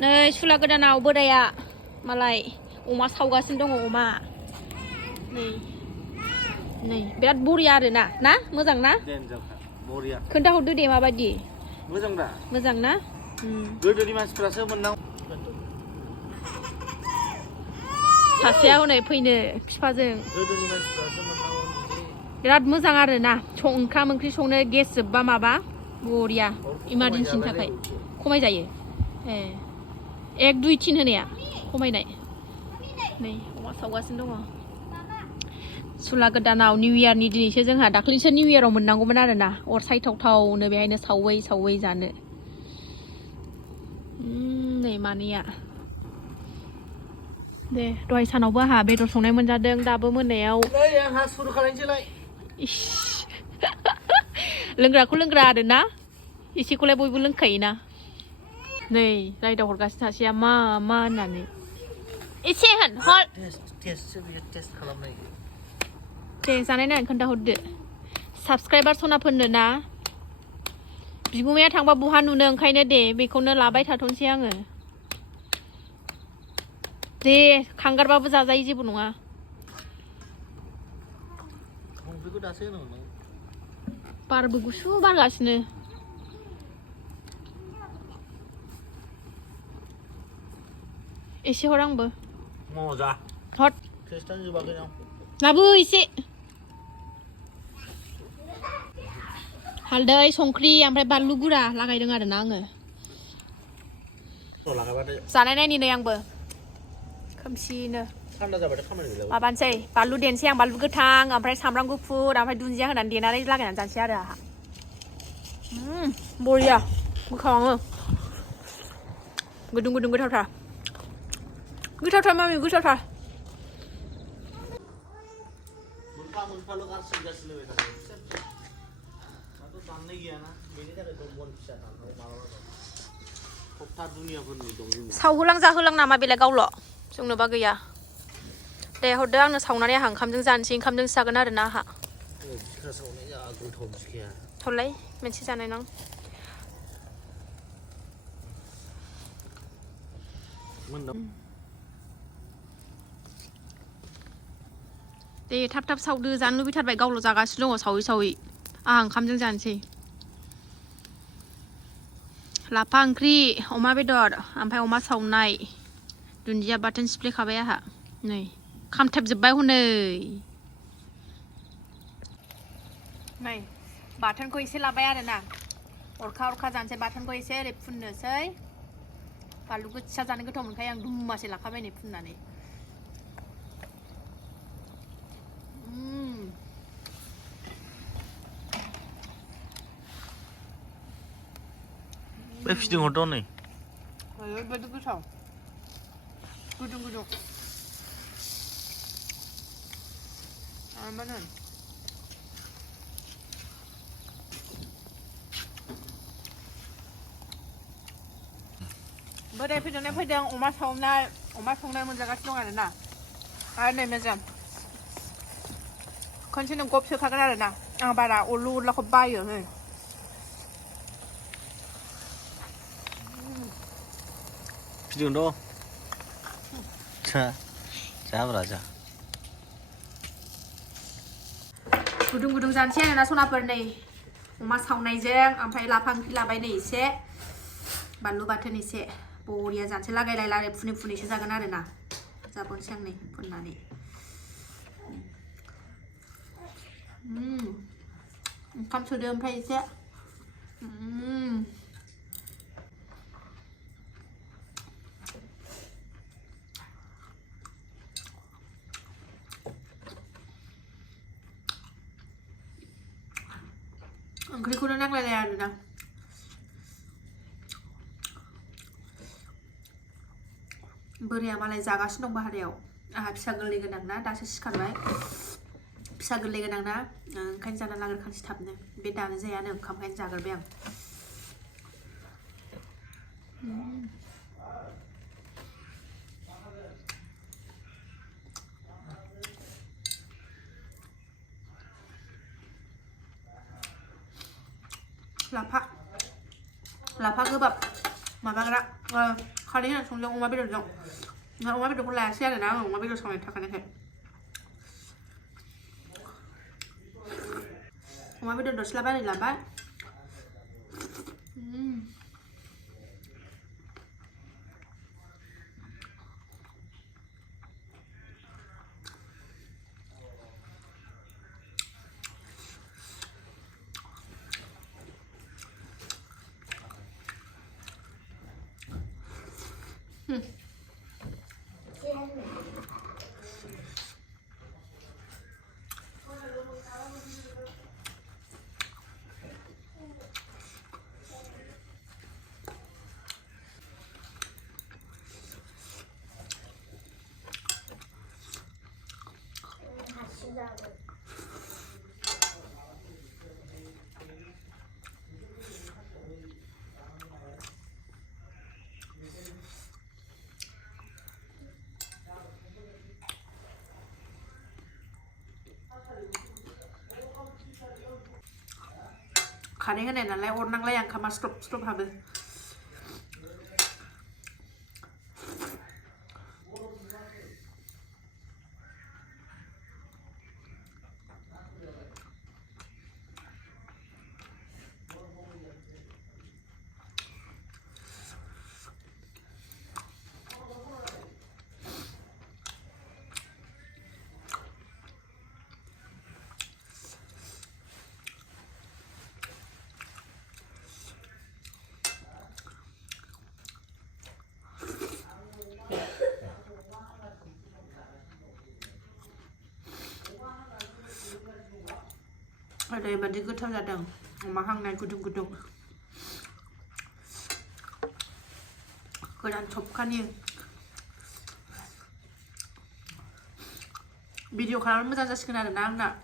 नै सुला गोदानाव बोराया मालाय अमा सावगासिनो दङ अमा नै बिराद बरिया आरोना ना मोजां ना खोन्थाहरदो दे माबायदि मोजां ना गोदोनि मानसिफ्रासो मोननांगौ सासेया हनै फैनो बिफाजों गोदोनि मानसिफ्रासो मोननांगौ बिराद मोजां आरोना ओंखाम ओंख्रि संनो गेस जोबबा माबा बरिया इमारजेन्सिनि थाखाय खमायजायो एक दुइ तिन होनाया खमायनाय नै अमा सावगासिनो दङ सुला गोदानाव निउ इयारनि दिनैसो जोंहा दाख्लैसो निउ इयाराव मोननांगौमोन आरोना अर सायथावथावनो बेहायनो सावै जानो नै मानैया दे दहाय सानावबो आंहा बेदर संनाय मोनजादों दाबो मोनायाव आंहा सुरु खालायनोसैलाय लोंग्राखौ लोंग्रा आरोना एसेखौलाय बयबो लोंखायोना नै रायदाव हरगासिनो सासेया मा होननानै एसे होन हर दे जानाय नायनानै खोन्थाहरदो साबसक्राइबार सनाफोरनो ना बिगुमाया थांबा बहा नुनो ओंखायनो दे बेखौनो लाबाय थाथ'नोसै आङो दे खांगारबाबो जाजायो जेबो नङा बारबो गुसु बारगासिनो एसे हर आंबो हर लाबो एसे हालदै संख्रि ओमफ्राय बानलु गुरा लागायदों आरोना आङो जानाय नायनि नै आंबो खोमसिनो माबानोसै बानलु देनोसै आं बानलु गोथां ओमफ्राय सामब्राम गुफुर ओमफ्राय दुन्दिया होनानै देनानै लागायनानै जानोसै आरो आंहा बरिया गोखाङो गुदुं गोथावथार मामि गोथावथार सावहोलां जाहोलां नामा बेलाय गावल' जोंनोबा गैया दे हरदो आंनो सावनानै आंहा ओंखामजों जानोसै ओंखामजोंसो जागोन आरोना आंहा हरलाय मोनसे जानाय नां दे थाब सावदो जानो लुबैथारबाय गावल' जागासिनो दङ सावै आंहा ओंखामजों जानोसै लाफा ओंख्रि अमा बेदर ओमफ्राय अमा सावनाय दुन्दिया बाथोन सिफ्लेखाबाय आंहा नै खामथाबजोब्बाय हनै नै बाथोनखौ एसे लाबाय आरोना अरखा जानोसै बाथोनखौ एसे ओरै फुननोसै बानलु गोसा जानो गोथाव मोनखायो आं दुम्मासे लाखाबाय नै फुननानै बे फिदिं हरदो नै ओरैबायदि गोथाव गुदुं बोराय फैदों अमा संनाय मोनजागासिनो दं आरोना आरो नै मोजां खनसेनो गब सोखागोन आरोना आं बारा उरलाखौ बायो फिदिं द' जाब्रा जा गुदुं जानोसै आरोना सनाफोर नै अमा सावनायजों ओमफ्राय लाफा ओंख्रि लाबाय नै एसे बानलु बाथोन एसे बरिया जानोसै लागाय फुनैसो जागोन आरोना जाबावनोसै आं नै फुननानै ओंखाम सोदो ओमफ्राय एसे ओंख्रिखौनो नांलायलाया आरोना बोराया मालाय जागासिनो दं बाहेरायाव आंहा फिसा गोरलै गोनां ना दासो सिखारबाय फिसा गोरलै गोनां ना ओंखायनो जाना लाग्रोखानोसै थाबनो बे दानो जायानो ओंखामखायनो जाग्रोबाय आं लाफा गोबाब माबाग्रा 카레는 종종 엄마 비를 좀 엄마 비를 골라야 해야 되나 엄마 비를 정해 타가는 해 엄마 비를 더 슬라바리 라바 카레가 내가 날 오르는 거야 가만 스톱 하면 ở đây mình đi cứ tham gia đường mà hàng này cứ đùng 그냥 접하니 비디오 가을 무자 자식이나 나나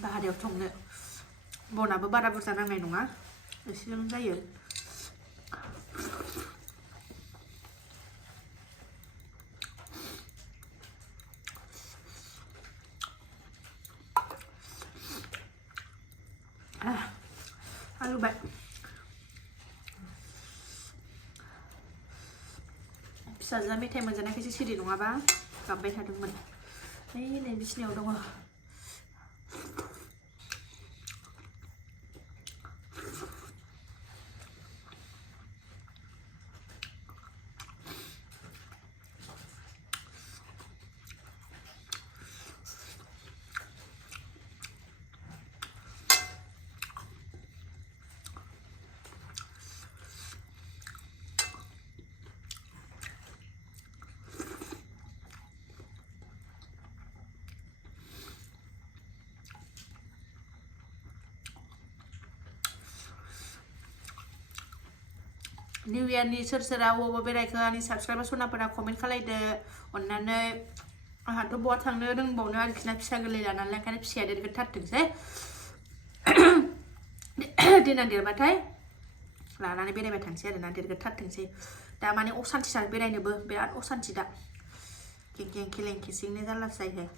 나 điều trồng này bộ nào bữa ba đã bữa sáng này đúng không để xem ra gì alo bạn sợ ra mấy thèm mình giờ này cái gì đúng không bác gặp bên thằng đừng mình đấy này biết nhiều đâu à New Year ni soर-सोरा अबावबा बेरायखो आंनि साबसक्राइबारफोरा comment खालायदो अननानै आंहाथ' बहा थांनो रोंबावनो आरोखि ना फिसा गोरलै लानानै ओंखायनो फिसाया देरगोरथारथोंसै देनां देरबाथाय लानानै बेरायबाय थांसै आरोना देरगोरथारथोंसै दा माने असान्थिथार बेरायनोबो बिराद असान्थि दा कें केलें केसिंनो जारलासो जायो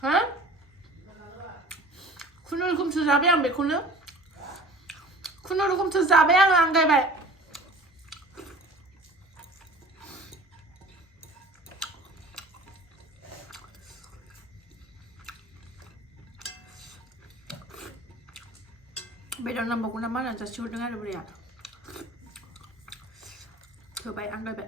hả? Khunul không吃啥样呗Khunul Khunul không吃啥样ăn cái vậy bây giờ nằm một con nằm mắt là chặt chuột ngay được vậy thử bay ăn đây vậy